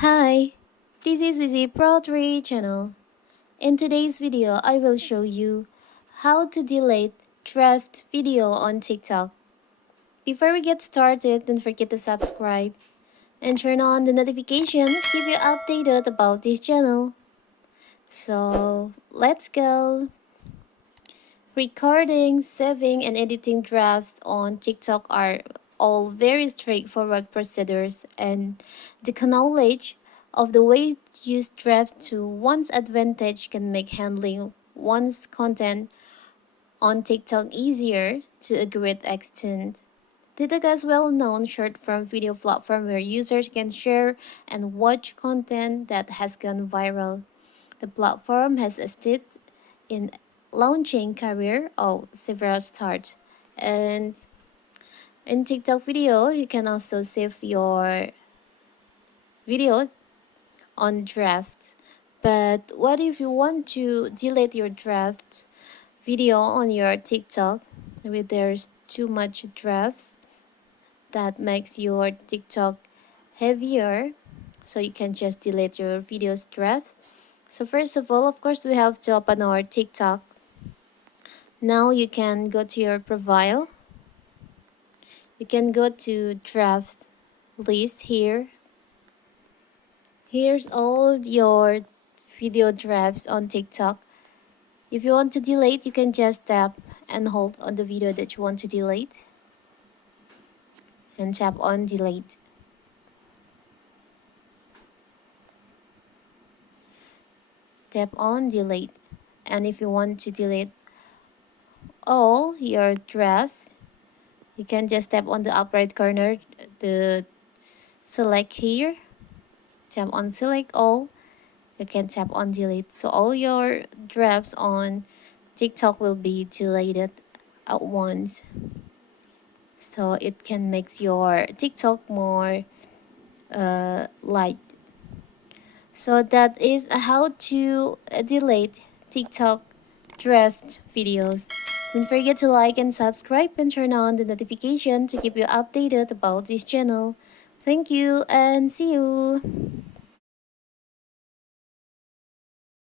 Hi, this is Izzy Pro 3 channel. In today's video, I will show you how to delete draft video on TikTok. Before we get started, don't forget to subscribe and turn on the notification to keep you updated about this channel. So, let's go. Recording, saving, and editing drafts on TikTok are all very straightforward procedures, and the knowledge of the way to use drafts to one's advantage can make handling one's content on TikTok easier to a great extent. TikTok is well-known short-form video platform where users can share and watch content that has gone viral. The platform has assisted in launching career of several starts. And in TikTok video, you can also save your videos on draft. But what if you want to delete your draft video on your TikTok? Maybe there's too much drafts that makes your TikTok heavier, so you can just delete your videos drafts. So first of all, of course, we have to open our TikTok. Now you can go to your profile. You can go to draft list here. Here's all your video drafts on TikTok. If you want to delete, you can just tap and hold on the video that you want to delete and tap on delete. Tap on delete. And if you want to delete all your drafts, you can just tap on the upper right corner, the select here, tap on select all. You can tap on delete, so all your drafts on TikTok will be deleted at once, so it can make your TikTok more light. So that is how to delete TikTok draft videos. Don't forget to like and subscribe and turn on the notification to keep you updated about this channel. Thank you and see you.